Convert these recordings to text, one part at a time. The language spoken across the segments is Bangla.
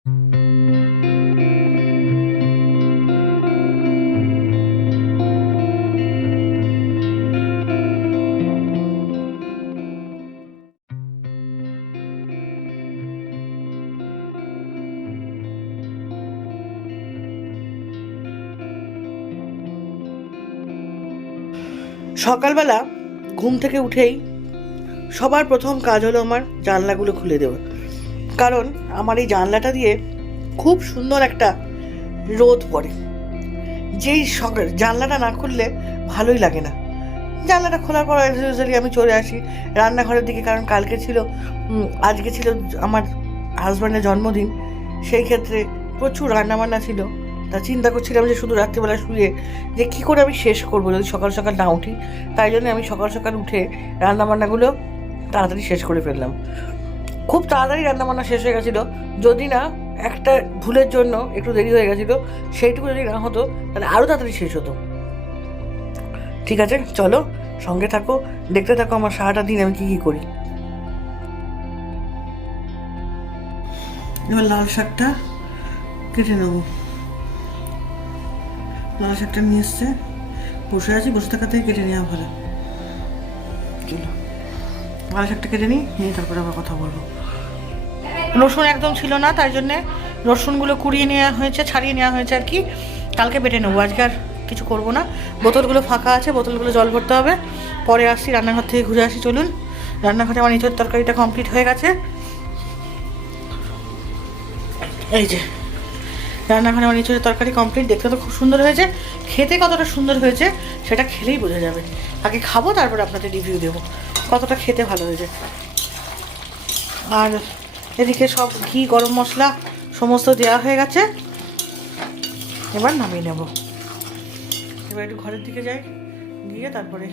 সকালবেলা ঘুম থেকে উঠেই সবার প্রথম কাজ হলো আমার জানলাগুলো খুলে দেওয়া, কারণ আমার এই জানলাটা দিয়ে খুব সুন্দর একটা রোদ পড়ে। যেই জানলাটা না খুললে ভালোই লাগে না। জানলাটা খোলার পর ইউজুয়ালি আমি চলে আসি রান্নাঘরের দিকে, কারণ কালকে ছিল আজকে ছিল আমার হাজব্যান্ডের জন্মদিন। সেই ক্ষেত্রে প্রচুর রান্নাবান্না ছিল। তা চিন্তা করছিলাম যে শুধু রাত্রিবেলা শুয়ে যে কী করে আমি শেষ করবো যদি সকাল সকাল না উঠি। তাই জন্য আমি সকাল সকাল উঠে রান্নাবান্নাগুলো তাড়াতাড়ি শেষ করে ফেললাম। খুব তাড়াতাড়ি রান্নাবান্না শেষ হয়ে গেছিলো, যদি না একটা ভুলের জন্য একটু দেরি হয়ে গেছিলো, সেইটুকু যদি না হতো তাহলে আরও তাড়াতাড়ি শেষ হতো। ঠিক আছে, চলো সঙ্গে থাকো, দেখতে থাকো আমার সারাটা দিন আমি কী কী করি। এবার লাল শাকটা কেটে নেবো। লাল শাকটা নিয়ে এসছে, বসে আছি, বসে থাকাতে কেটে নেওয়া ভালো। চলো লাল শাকটা কেটে নিয়ে তারপরে আবার কথা বলবো। রসুন একদম ছিল না, তাই জন্যে রসুনগুলো কুড়িয়ে নেওয়া হয়েছে, ছাড়িয়ে নেওয়া হয়েছে আর কি। কালকে বেটে নেবো, আজকে আর কিছু করবো না। বোতলগুলো ফাঁকা আছে, বোতলগুলো জল ভরতে হবে। পরে আসছি, রান্নাঘর থেকে ঘুরে আসি। চলুন, রান্নাঘরে আমার ইঁচড় তরকারিটা কমপ্লিট হয়ে গেছে। এই যে রান্নাঘরে আমার ইঁচড়ের তরকারি কমপ্লিট। দেখতে তো খুব সুন্দর হয়েছে, খেতে কতটা সুন্দর হয়েছে সেটা খেলেই বোঝা যাবে। আগে খাবো, তারপর আপনাদের রিভিউ দেবো কতটা খেতে ভালো হয়েছে। আর এদিকে সব ঘি, গরম মশলা সমস্ত দেওয়া হয়ে গেছে। এবার নামিয়ে নেব। এবার একটু ঘরের দিকে যাই, গিয়ে তারপরে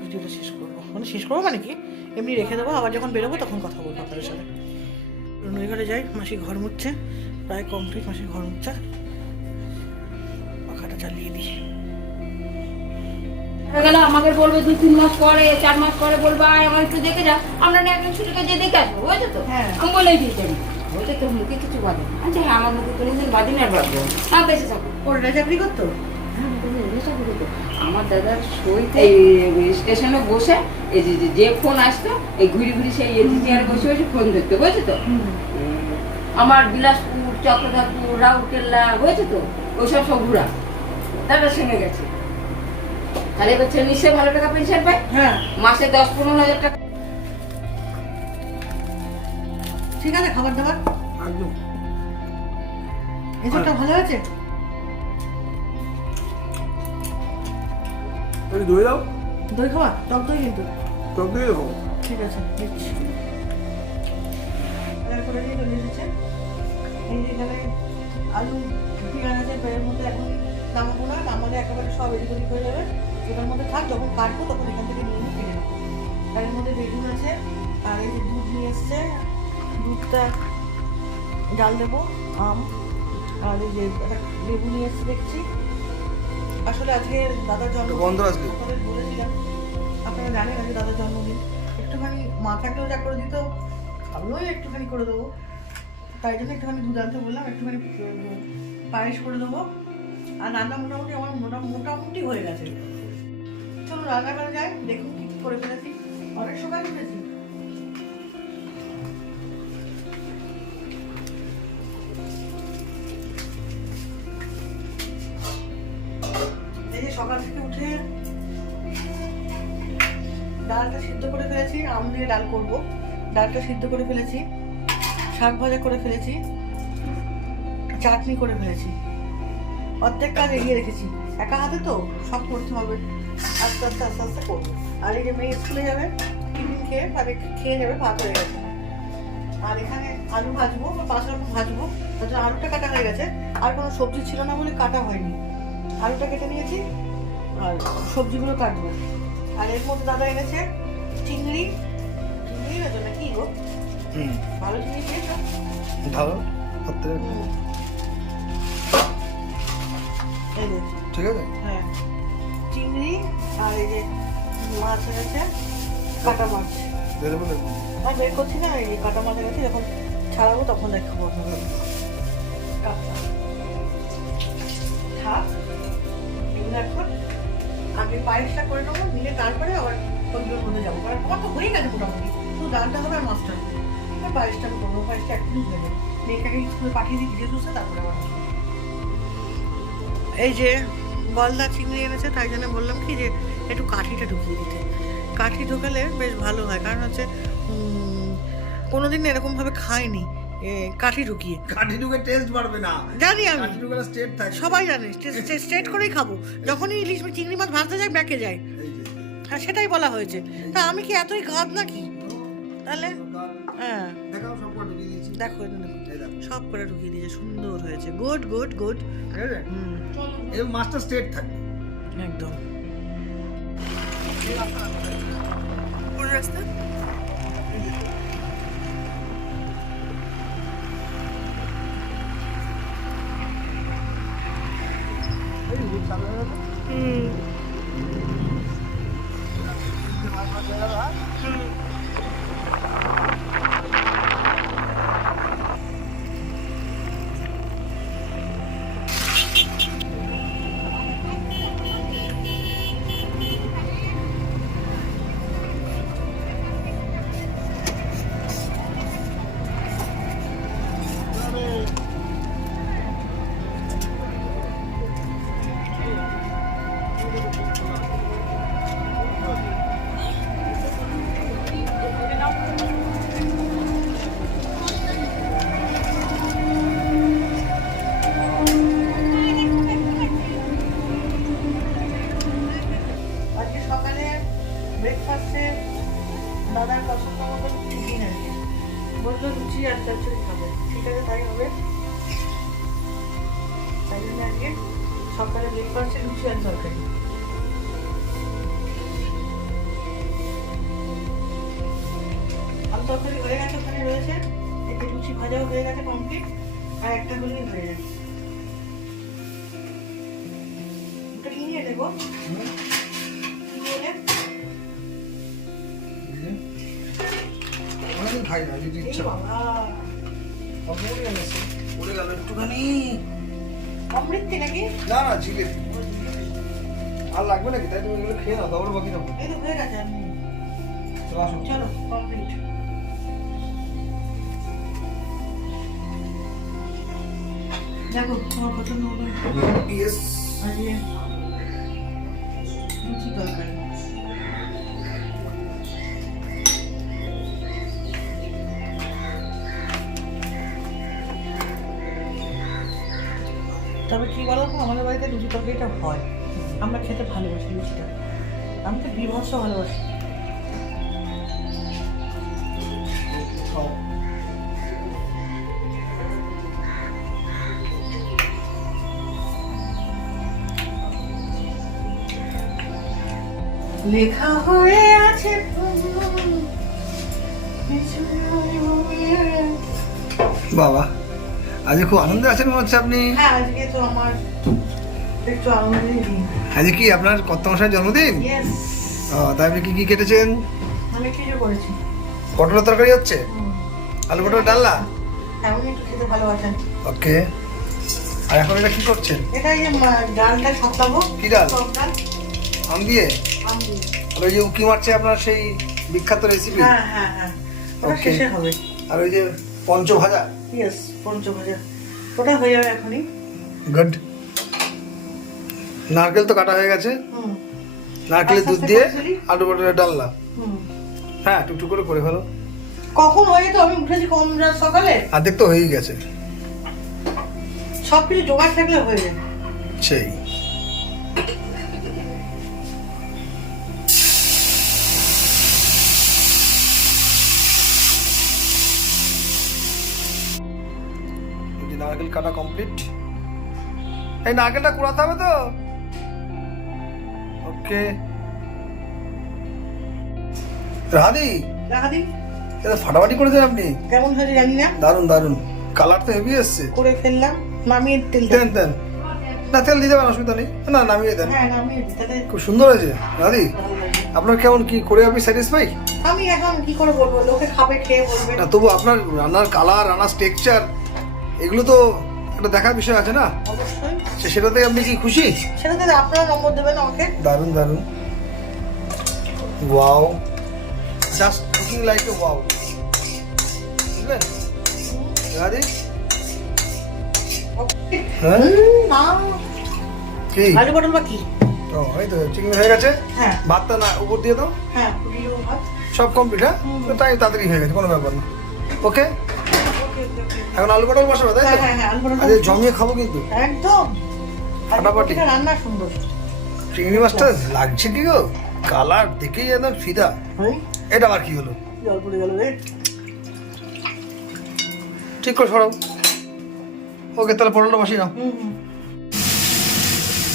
ভিডিওটা শেষ করবো। শেষ করবো মানে কি, এমনি রেখে দেবো, আবার যখন বেরোবো তখন কথা বলবো আপনাদের সাথে। নই ঘরে যাই, মাসি ঘর মুছছে, প্রায় কমপ্লিট মাসি ঘর মুছছে। পাখাটা চালিয়ে দিই। গেলে আমাকে বলবে 2-3 মাস পরে, 4 মাস পরে বলবে আয় আমার একটু দেখে যা। আমরা না একজন ছুটিতে যে দেখে আসবো, বুঝছো তো? আমি বলেই দিয়েছি, ওইটা তোর মুখে কিছু বাদে না। আচ্ছা হ্যাঁ, আমার মুখে কোনোদিন বাদি না, বাদবো না, বেঁচে থাকো। ওরা চাকরি করতো, আমার দাদার সইতে এই স্টেশনে বসে এই যে ফোন আসতো, এই ঘুরি ঘুরি সেই এসি চেয়ারে বসে বসে ফোন ধরতো, বুঝছো তো? আমার বিলাসপুর, চক্রধরপুর, রাউরকেল্লা, বুঝছো তো, ওইসব সব ঘুরা দাদার সঙ্গে গেছে। তাহলে এবার নিশ্চয়ই ভালো টাকা পেনশন পায়। হ্যাঁ, মাসে 10-15 হাজার টাকা। ঠিক আছে, খাবার দাবার একদম এসবটা ভালো আছে। দই দাও, দই খাওয়া, টক দই কিন্তু। টক দই দেবো। ঠিক আছে, দিচ্ছি। করে দিয়ে চলে এসেছে। এই যে এখানে আলু পেঁয়াজ আছে, এর মধ্যে এখন নামাবো না, নামালে একেবারে সব এদিক ওদিক হয়ে যাবে। এটার মধ্যে থাক, যখন কাটবো তখন এখান থেকে নিয়ে নিয়ে ফিরে নেবো। আর এর মধ্যে বেগুন আছে, আর এই যে দুধ নিয়ে এসছে, দুধটা জাল দেবো, আম, আর এই যে একটা লেবু নিয়ে এসছে দেখছি। আসলে আজকে দাদার জন্মদিন, আপনাদের বলেছিলাম, আপনারা জানেন আজকে দাদার জন্মদিন। একটুখানি মা থাকলেও যা করে দিত, আমিও একটুখানি করে দেবো। তাই জন্য একটুখানি দুধ আনতে বললাম, একটুখানি পায়েস করে দেবো। আর রান্না মোটামুটি আমার মোটামুটি হয়ে গেছে। চলো রান্নাঘরে যাই, দেখুন কী কী করে ফেলেছি। অনেক সময় উঠেছি। এই যে সকাল থেকে উঠে ডালটা সিদ্ধ করে ফেলেছি, আম দিয়ে ডাল করবো। ডালটা সিদ্ধ করে ফেলেছি, শাক ভাজা করে ফেলেছি, চাটনি করে ফেলেছি। অর্ধেক কাজ এগিয়ে রেখেছি, একা হাতে তো সব করতে হবে, আস্তে আস্তে আস্তে আস্তে করবো। আর এই যে মেয়ে স্কুলে যাবে, টিফিন খেয়ে খেয়ে যাবে, ভাত হয়ে গেছে। আর এখানে আলু ভাজবো, 5 রকম ভাজবো, তার জন্য আলুটা কাটা হয়ে গেছে। আর কোনো সবজি ছিল না বলে কাটা হয়নি, আলুটা কেটে নিয়েছি আর সবজিগুলো কাটবো। আর এর মধ্যে দাদা এনেছে চিংড়ি। চিংড়ি হয়েছে না কি গো? ভালো চিংড়ি খেয়েছো? ভালো, এই যে ঠিক আছে। হ্যাঁ, চিংড়ি আর এই যে মাছ এনেছে, কাটা মাছ। আর বের করছি না, এই কাটা মাছ এনেছে, যখন ছাড়াবো তখন দেখাবো আপনাদের। থাক, এগুলো এখন আগে পায়েসটা করে নেবো, নিয়ে তারপরে আবার ওইগুলোর মধ্যে যাবো। কারণ কত হয়ে গেছে মোটামুটি, শুধু ডালটা হবে আর মাছটা হবে। আর পায়েসটা আমি করবো, পায়েসটা একটু হয়ে যাবে। মেয়েটাকে স্কুলে পাঠিয়ে দিই ধীরে সুস্থে, তারপরে আবার আসবো। এই যে গলদা চিংড়ি এনেছে, তাই জন্য বললাম কি যে একটু কাঠিটা ঢুকিয়ে দিতে। কাঠি ঢোকালে বেশ ভালো হয়, কারণ হচ্ছে কোনোদিন এরকমভাবে খাইনি কাঠি ঢুকিয়ে। কাঠি ঢুকে টেস্ট বাড়বে না, জানি আমি, কাঠি ঢুকে স্ট্রেট থাকে। সবাই জানে স্ট্রেট করেই খাবো। যখনই ইলিশ চিংড়ি মাছ ভাজতে যায় ব্যাকে যায়, এই যে হ্যাঁ সেটাই বলা হয়েছে। তা আমি কি এতই গাদ নাকি তাহলে? হ্যাঁ দেখাও, সব কটা ঢুকিয়ে দিয়েছি। দেখো এই দেখো, এই দেখো, সব করে ঢুকিয়ে দিয়েছে, সুন্দর হয়েছে। Good good good. ঠিক আছে? হুম, এই মাছটা স্ট্রেট থাকবে। একদম। কোন রাস্তা? আজকে সকালে ব্রেকফাস্টে দাদার পছন্দ মতো টিফিন আছে, বললো লুচি আর চচ্চড়ি খাবে। ঠিক আছে, তাই হবে। তাই জন্য আজকে সকালে ব্রেকফাস্টে লুচি আর তরকারি। আলু তরকারি হয়ে গেছে, ওখানে রয়েছে। একটা লুচি ভাজাও হয়ে গেছে কমপ্লিট, আর একটা হলেই হয়ে যাবে। ওটা নিয়ে নেবো, নিয়ে এলে অনেকদিন খাই না, যদি এই ইচ্ছা হয়। বাবা, অমনি এনেছে, পড়ে গেল একটুখানি। অমৃতি নাকি? না না, জিলেপি আর লাগবে নাকি? তাই তুমি এগুলো খেয়ে নাও, তারপরে বাকি নেবো। এই তো হয়ে গেছে। আপনি চলো আসুন। চলো কমপ্লিট। দেখো তোমার পছন্দ মতো ইয়েস। আজকে লুচি তরকারি। তবে কি বলো তো, আমাদের বাড়িতে লুচি তরকারিটা হয়, আমরা খেতে ভালোবাসি লুচিটা। আমি তো বিভৎস ভালোবাসি। খাও। লেখা হয়ে আছে বাবা, আজকে খুব আনন্দে আছেন মনে হচ্ছে আপনি। হ্যাঁ, আজকে তো আমার একটু আনন্দের দিন। আজকে কি আপনার কত মশাইয়ের জন্মদিন? ইয়েস, তাই আপনি কি কি কেটেছেন? আমি কিছু করেছি। পটলের তরকারি হচ্ছে, আলু পটল ডালনা। এমন একটু খেতে ভালোবাসেন। ওকে। আর এখন এটা কি করছেন? এটা এই যে ডালটা সাতলাবো। কি ডাল? টক ডাল, আম দিয়ে? আম দিয়ে। আর ওই যে উকি মারছে আপনার সেই বিখ্যাত রেসিপি। হ্যাঁ হ্যাঁ হ্যাঁ, ওটা Okay. শেষে হবে। আর ওই যে পঞ্চ ভাজা। ইয়েস, পঞ্চভাজা, ওটা হয়ে যাবে এখনই। গুড। নারকেল তো কাটা হয়ে গেছে। হুম নারকেলের আস্তে দুধ আস্তে দিয়ে করে ফেলি। আলু পটলের ডালনা। হুম। হ্যাঁ, টুকটুক করে করে ফেলো। কখন হয়ে যেত, আমি উঠেছি কম রাত সকালে। অর্ধেক তো হয়েই গেছে। সব কিছু জোগাড় থাকলে হয়ে যায়। সেই নারকেল কাটা কমপ্লিট। এই নারকেলটা কুড়াতে হবে তো। ওকে। রাধি, দেখা দিই এটা ফাটাফাটি করে দেন আপনি। কেমন হয়েছে জানি না, দারুন দারুন, কালার তো হেভি এসছে। করে ফেললাম, নামিয়ে তেল দেন দেন, না তেল দিতে পারেন, অসুবিধা নেই। না নামিয়ে দেন। হ্যাঁ নামিয়ে দিই, তাতে খুব সুন্দর হয়েছে রাধি। ভালো লাগবে। আপনার কেমন কি করে আপনি স্যাটিসফাই? আমি এখন কি করে বলবো, লোকে খাবে খেয়ে বলবে। না তবু আপনার রান্নার কালার, রান্নার টেক্সচার এগুলো তো একটা দেখার বিষয় আছে না? অবশ্যই। সেটাতে আপনি কি খুশি? সেটাতে আপনারা নম্বর দেবেন আমাকে। দারুণ দারুণ, wow, just looking like a wow. বুঝলেন রাধে? হ্যাঁ না কি আলু পটল বা কি? ও এই তো চিকেন হয়ে গেছে। হ্যাঁ ভাতটা না উপর দিয়ে দাও। হ্যাঁ পুরিও ভাত। সব কমপ্লিট। হ্যাঁ তো তাই তাড়াতাড়ি হয়ে গেছে, কোনো ব্যাপার না। ওকে ওকে ওকে। এখন আলু পটল বসাবে তাই তো? হ্যাঁ হ্যাঁ আলু পটল আরে জমিয়ে খাবো কিন্তু একদম ফাটাফাটি। এটা রান্না সুন্দর। চিংড়ি মাছটা লাগছে কি গো, কালার দেখেই একদম ফিদা। হ্যাঁ এটা আবার কি হলো? জল পড়ে গেল রে। ঠিক করে সরাও। ওকে তাহলে পটলটা বসিয়ে নাও।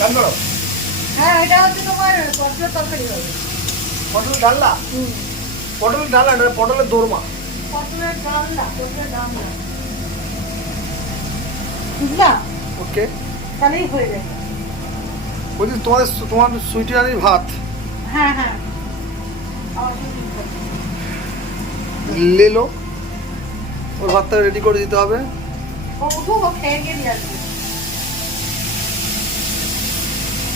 ডাল করো। হ্যাঁ এটা হচ্ছে তোমার পটলের তরকারি হবে। পটল ডালনা, পটল ডালনা না, পটলের দোরমা। পটলের ডালনা, পটলের ডালনা। বুঝলা? ওকে তাহলেই হয়ে যাবে। বলছি তোমার সুইটি রানির ভাত হ্যাঁ হ্যাঁ আমার সাথে লেলো, ওর ভাতটা রেডি করে দিতে হবে। ও উঠুক, ও খেয়ে গিয়ে দিয়ে আসবে।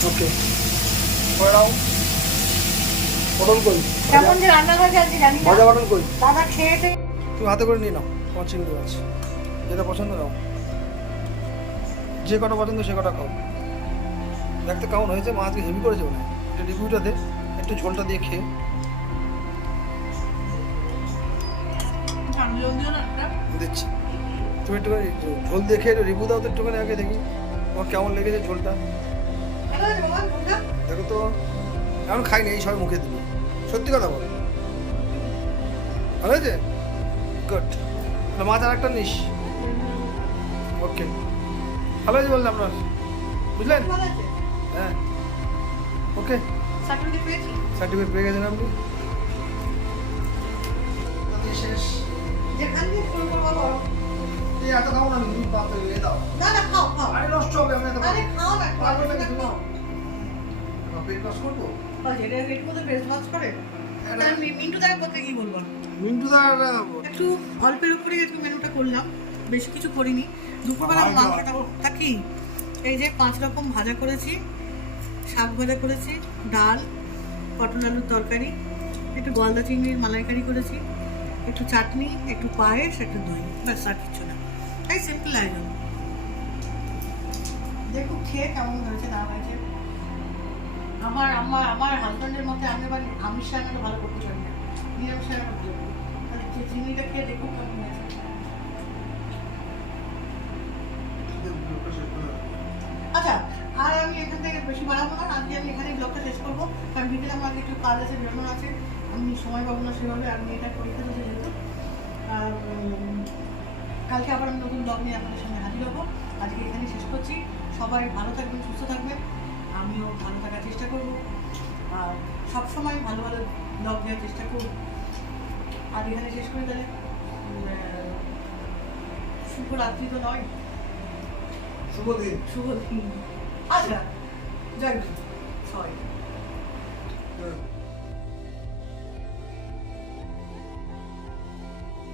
ওকে করে নাও। পটল কই? কেমন যে রান্না হয়েছে আজকে জানি না। ভাজা পটল কই? দাদা খেয়ে টেয়ে তুমি হাতে করে নিয়ে নাও তোমার চিংড়ি মাছ, যেটা পছন্দ নাও, যে কটা পছন্দ সে কটা খাও। দেখতে কেমন হয়েছে, মা আজকে হেভি করেছে মনে হয়। এটা রিভিউটা দে, একটু ঝোলটা দিয়ে খেয়ে। দিচ্ছি, তুমি একটুখানি ঝোল দিয়ে খেয়ে রিভিউ দাও তো একটুখানি আগে, দেখি তোমার কেমন লেগেছে ঝোলটা। দেখো তো, এখন খাইনি, এই সবাই মুখে দিল। সত্যি কথা বল, ভালো হয়েছে? গুড। মাছ আর একটা নিস। ওকে ভালো হয়েছে বললাম আপনার, বুঝলেন? হ্যাঁ ওকে, সার্টিফিকেট পেয়ে গেছেন আপনি। শেষ। যেখান দিয়ে শুরু করবো করো। এই এত খাও না, তুমি পাতে এ দাও। না না খাও খাও। আরে নষ্ট হবে, আমি এত আরে খাও না, খাও পারবো না না, কিছু। খাও। পেট নষ্ট করবো? যেটা এর মধ্যে বেস্ট মাছ করে। আমি মিন্টু দাঁড়া করতে কি বলবো? মিন্টুদার একটু অল্পের উপরে একটু মেনুটা করলাম, বেশি কিছু করিনি। দুপুরবেলা মাংসটা তা কি এই যে 5 রকম ভাজা করেছি, শাক ভাজা করেছি, ডাল, পটল আলুর তরকারি, একটু গলদা চিংড়ির মালাইকারি করেছি, একটু চাটনি, একটু পায়েস, একটু দই, ব্যাস আর কিছু না। এই সিম্পল আইটেম। দেখো খেয়ে কেমন হয়েছে না হয়েছে। আমার আমার আমার হাজব্যান্ডের মতে আমি আবার আমিষ রান্নাটা ভালো করতে পারি না, নিরামিষ রান্নাটা ভালো করি। তাহলে যে চিংড়িটা খেয়ে দেখো কেমন হয়েছে। আচ্ছা, আর আমি এখান থেকে বেশি বাড়াবো না, আজকে আমি এখানে ব্লগটা শেষ করবো, কারণ বিকেলে আমার আগে একটু কাজ আছে, বেরোনো আছে, আমি সময় পাবো না সেভাবে। আমি এটা পরীক্ষা দিতে যেহেতু, আর কালকে আবার আমি নতুন ব্লগ নিয়ে আপনাদের সামনে হাজির হবো। আজকে এখানে শেষ করছি। সবাই ভালো থাকবেন, সুস্থ থাকবেন, আমিও ভালো থাকার চেষ্টা করবো, আর সবসময় ভালো ভালো ব্লগ দেওয়ার চেষ্টা করবো। আর এখানে শেষ করে তাহলে শুভরাত্রি তো নয়, শুভ দিন। শুভ দিন। আচ্ছা জয় গুরু, সরি।